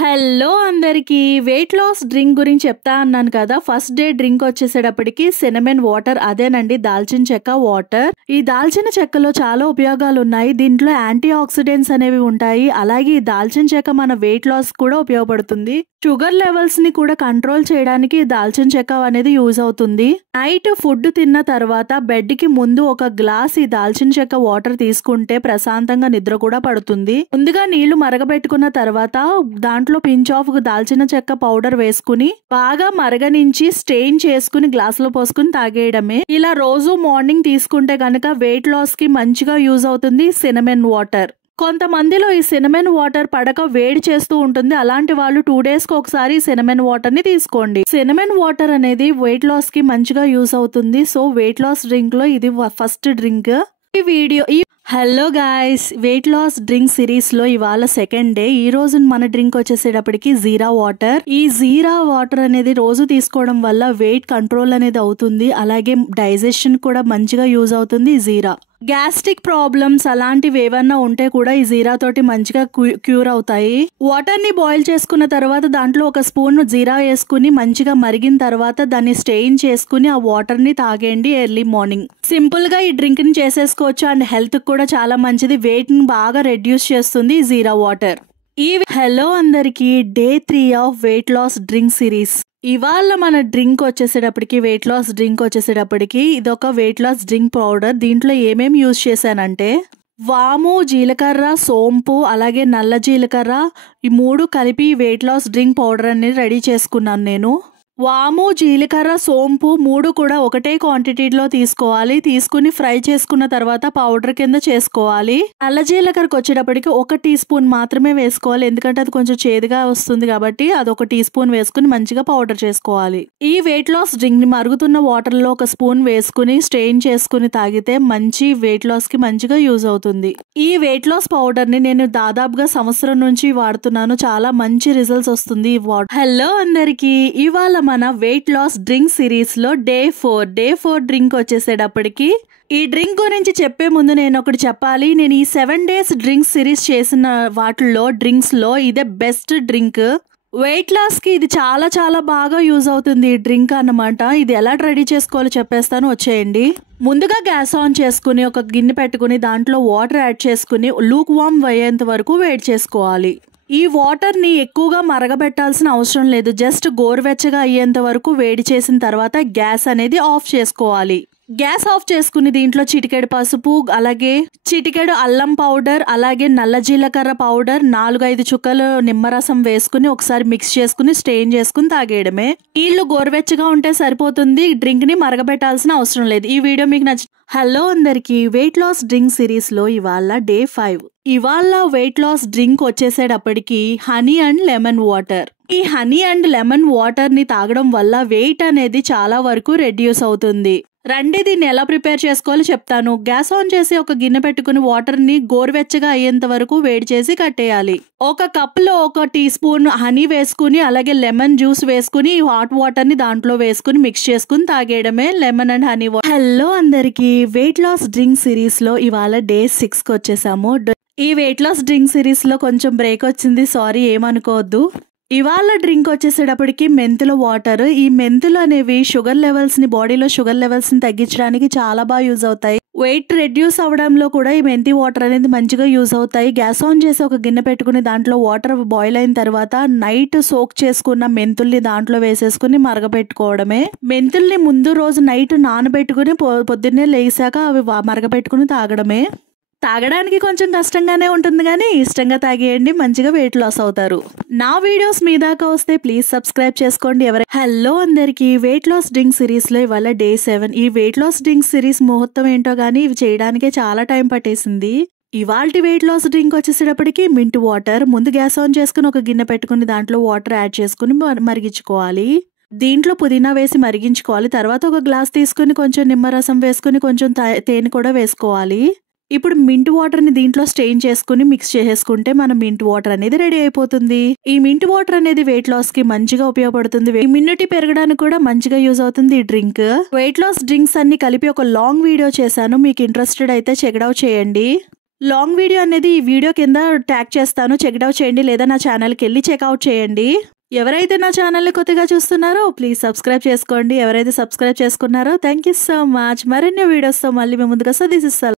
Hello అందరికీ wait loss drink గురించి చెప్తా అన్నాను కదా. ఫస్ట్ డే డ్రింక్ వచ్చేసేటప్పటికి సినమన్ వాటర్, అదేనండి దాల్చిన చెక్క వాటర్. ఈ దాల్చిన చెక్కలో చాలా ఉపయోగాలు ఉన్నాయి. దీంట్లో యాంటీ ఆక్సిడెంట్స్ అనేవి ఉంటాయి. అలాగే ఈ దాల్చిన చెక్క మన వెయిట్ లాస్ కూడా ఉపయోగపడుతుంది. షుగర్ లెవెల్స్ ని కూడా కంట్రోల్ చేయడానికి దాల్చిన చెక్క అనేది యూజ్ అవుతుంది. నైట్ ఫుడ్ తిన్న తర్వాత బెడ్ కి ముందు ఒక గ్లాస్ ఈ దాల్చిన చెక్క వాటర్ తీసుకుంటే ప్రశాంతంగా నిద్ర కూడా పడుతుంది. ముందుగా నీళ్లు మరగబెట్టుకున్న తర్వాత దాంట్లో పించ్ ఆఫ్ దాల్చిన చెక్క పౌడర్ వేసుకుని బాగా మరగనించి స్టెయిన్ చేసుకుని గ్లాస్ లో పోసుకుని తాగేయడమే. ఇలా రోజు మార్నింగ్ తీసుకుంటే గనక వెయిట్ లాస్ కి మంచిగా యూజ్ అవుతుంది సినమన్ వాటర్. కొంతమందిలో ఈ సినమన్ వాటర్ పడక వేడి చేస్తూ ఉంటుంది. అలాంటి వాళ్ళు 2 days కి ఒకసారి సినమన్ వాటర్ ని తీసుకోండి. సినమన్ వాటర్ అనేది వెయిట్ లాస్ కి మంచిగా యూజ్ అవుతుంది. సో వెయిట్ లాస్ డ్రింక్ లో ఇది ఫస్ట్ డ్రింక్. ఈ video hello guys, weight loss drink series లో ఇవాళ సెకండ్ డే. ఈ రోజు మన డ్రింక్ వచ్చేసేటప్పటికి జీరా వాటర్. ఈ జీరా వాటర్ అనేది రోజు తీసుకోవడం వల్ల వెయిట్ కంట్రోల్ అనేది అవుతుంది. అలాగే డైజెషన్ కూడా మంచిగా యూజ్ అవుతుంది. జీరా గ్యాస్ట్రిక్ ప్రాబ్లమ్స్ అలాంటివి ఏవన్నా ఉంటే కూడా ఈ జీరా తోటి మంచిగా క్యూర్ అవుతాయి. వాటర్ ని బాయిల్ చేసుకున్న తర్వాత దాంట్లో ఒక స్పూన్ జీరా వేసుకుని మంచిగా మరిగిన తర్వాత దాన్ని స్టెయిన్ చేసుకుని ఆ వాటర్ ని తాగేయండి ఎర్లీ మార్నింగ్. సింపుల్ గా ఈ డ్రింక్ ని చేసేసుకోవచ్చు. అండ్ హెల్త్ కూడా చాలా మంచిది. వెయిట్ ని బాగా రెడ్యూస్ చేస్తుంది ఈ జీరా వాటర్. హలో అందరికి, day 3 of weight loss drink series. ఇవాళ మన డ్రింక్ వచ్చేసేటప్పటికి వెయిట్ లాస్ డ్రింక్ వచ్చేసేటప్పటికి ఇదొక వెయిట్ లాస్ డ్రింక్ పౌడర్. దీంట్లో ఏమేమి యూజ్ చేశానంటే వాము, జీలకర్ర, సోంపు, అలాగే నల్ల జీలకర్ర, ఈ 3 కలిపి వెయిట్ లాస్ డ్రింక్ పౌడర్ అనేది రెడీ చేసుకున్నాను నేను. వాము, జీలకర్ర, సోంపు 3 కూడా ఒకటే క్వాంటిటీలో తీసుకోవాలి. తీసుకుని ఫ్రై చేసుకున్న తర్వాత పౌడర్ కింద చేసుకోవాలి. నల్ల జీలకర్రకు వచ్చేటప్పటికి 1 టీ స్పూన్ మాత్రమే వేసుకోవాలి. ఎందుకంటే అది కొంచెం చేదుగా వస్తుంది కాబట్టి అది 1 టీ స్పూన్ వేసుకుని మంచిగా పౌడర్ చేసుకోవాలి. ఈ వెయిట్ లాస్ డ్రింక్ ని మరుగుతున్న వాటర్ లో 1 స్పూన్ వేసుకుని స్టెయిన్ చేసుకుని తాగితే మంచి వెయిట్ లాస్ కి మంచిగా యూజ్ అవుతుంది. ఈ వెయిట్ లాస్ పౌడర్ ని నేను దాదాపుగా సంవత్సరం నుంచి వాడుతున్నాను. చాలా మంచి రిజల్ట్స్ వస్తుంది ఈ వాటర్. హలో అందరికి, ఇవాళ మన వెయిట్ లాస్ డ్రింక్ సిరీస్ లో డే 4 డ్రింక్ వచ్చేసేటప్పటికి ఈ డ్రింక్ గురించి చెప్పే ముందు నేను ఒకటి చెప్పాలి. నేను ఈ 7 days డ్రింక్ సిరీస్ చేసిన వాటిల్లో డ్రింక్స్ లో ఇదే బెస్ట్ డ్రింక్. వెయిట్ లాస్ కి ఇది చాలా చాలా బాగా యూజ్ అవుతుంది ఈ డ్రింక్ అన్నమాట. ఇది ఎలా రెడీ చేసుకోవాలో చెప్పేస్తాను, వచ్చేయండి. ముందుగా గ్యాస్ ఆన్ చేసుకుని ఒక గిన్నె పెట్టుకుని దాంట్లో వాటర్ యాడ్ చేసుకుని లూక్ వామ్ అయ్యేంత వరకు వేడి చేసుకోవాలి. ఈ వాటర్ ని ఎక్కువగా మరగబెట్టాల్సిన అవసరం లేదు. జస్ట్ గోరువెచ్చగా అయ్యేంత వరకు వేడి చేసిన తర్వాత గ్యాస్ అనేది ఆఫ్ చేసుకోవాలి. గ్యాస్ ఆఫ్ చేసుకుని దీంట్లో చిటికెడు పసుపు, అలాగే చిటికెడు అల్లం పౌడర్, అలాగే నల్ల జీలకర్ర పౌడర్, 4-5 చుక్కలు నిమ్మరసం వేసుకుని ఒకసారి మిక్స్ చేసుకుని స్టెయిన్ చేసుకుని తాగేయడమే. నీళ్లు గోరువెచ్చగా ఉంటే సరిపోతుంది. డ్రింక్ ని మరగబెట్టాల్సిన అవసరం లేదు. ఈ వీడియో మీకు నచ్చి హలో అందరికి, వెయిట్ లాస్ డ్రింక్ సిరీస్ లో ఇవాళ డే 5. ఇవాళ వెయిట్ లాస్ డ్రింక్ వచ్చేసేటప్పటికి హనీ అండ్ లెమన్ వాటర్. ఈ హనీ అండ్ లెమన్ వాటర్ ని తాగడం వల్ల వెయిట్ అనేది చాలా వరకు రెడ్యూస్ అవుతుంది. రండి దీన్ని ఎలా ప్రిపేర్ చేసుకోవాలో చెప్తాను. గ్యాస్ ఆన్ చేసి ఒక గిన్నె పెట్టుకుని వాటర్ ని గోరువెచ్చగా అయ్యేంత వరకు వేడి చేసి కట్టేయాలి. 1 కప్ లో 1 టీ స్పూన్ హనీ వేసుకుని అలాగే లెమన్ జ్యూస్ వేసుకుని హాట్ వాటర్ ని దాంట్లో వేసుకుని మిక్స్ చేసుకుని తాగేయడమే lemon and honey water. Hello అందరికి, వెయిట్ లాస్ డ్రింక్ సిరీస్ లో ఇవాళ డే 6 కి వచ్చేసాము. ఈ వెయిట్ లాస్ డ్రింక్ సిరీస్ లో కొంచెం బ్రేక్ వచ్చింది, సారీ ఏమనుకోవద్దు. ఇవాళ డ్రింక్ వచ్చేసేటప్పటికి మెంతుల వాటర్. ఈ మెంతులు అనేవి షుగర్ లెవెల్స్ ని, బాడీలో షుగర్ లెవెల్స్ ని తగ్గించడానికి చాలా బాగా యూజ్ అవుతాయి. వెయిట్ రెడ్యూస్ అవడంలో కూడా ఈ మెంతి వాటర్ అనేది మంచిగా యూజ్ అవుతాయి. గ్యాస్ ఆన్ చేసి ఒక గిన్నె పెట్టుకుని దాంట్లో వాటర్ బాయిల్ అయిన తర్వాత నైట్ సోక్ చేసుకున్న మెంతుల్ని దాంట్లో వేసేసుకుని మరగపెట్టుకోవడమే. మెంతుల్ని ముందు రోజు నైట్ నానబెట్టుకుని పొద్దున్నే లేసాక అవి మరగపెట్టుకుని తాగడమే. తాగడానికి కొంచెం కష్టంగానే ఉంటుంది కానీ ఇష్టంగా తాగేయండి, మంచిగా వెయిట్ లాస్ అవుతారు. నా వీడియోస్ మీ దాకా వస్తే ప్లీజ్ సబ్స్క్రైబ్ చేసుకోండి. హలో అందరికి, వెయిట్ లాస్ డ్రింక్ సిరీస్ లో ఇవాళ డే 7. ఈ వెయిట్ లాస్ డ్రింక్ సిరీస్ ముహూర్తం ఏంటో గానీ ఇవి చేయడానికే చాలా టైం పట్టేసింది. ఇవాల్టి వెయిట్ లాస్ డ్రింక్ వచ్చేసేటప్పటికి మింట్ వాటర్. ముందు గ్యాస్ ఆన్ చేసుకుని ఒక గిన్నె పెట్టుకుని దాంట్లో వాటర్ యాడ్ చేసుకుని మరిగించుకోవాలి. దీంట్లో పుదీనా వేసి మరిగించుకోవాలి. తర్వాత ఒక గ్లాస్ తీసుకుని కొంచెం నిమ్మరసం వేసుకుని కొంచెం తేనె కూడా వేసుకోవాలి. ఇప్పుడు మింట్ వాటర్ ని దీంట్లో స్టెయిన్ చేసుకుని మిక్స్ చేసేసుకుంటే మన మింట్ వాటర్ అనేది రెడీ అయిపోతుంది. ఈ మింట్ వాటర్ అనేది వెయిట్ లాస్ కి మంచిగా ఉపయోగపడుతుంది. ఇమ్యూనిటీ పెరగడానికి కూడా మంచిగా యూజ్ అవుతుంది ఈ డ్రింక్. వెయిట్ లాస్ డ్రింక్స్ అన్ని కలిపి ఒక లాంగ్ వీడియో చేశాను, మీకు ఇంట్రెస్టెడ్ అయితే చెక్ అవుట్ చేయండి. లాంగ్ వీడియో అనేది ఈ వీడియో కింద ట్యాగ్ చేస్తాను, చెక్అవుట్ చేయండి లేదా నా ఛానల్కి వెళ్ళి చెక్అవుట్ చేయండి. ఎవరైతే నా ఛానల్ని కొత్తగా చూస్తున్నారో ప్లీజ్ సబ్స్క్రైబ్ చేసుకోండి. ఎవరైతే సబ్స్క్రైబ్ చేసుకున్నారో థ్యాంక్ యూ సో మచ్. మరిన్ని వీడియోస్తో మళ్ళీ మేము ముందుకు వస్తా. This is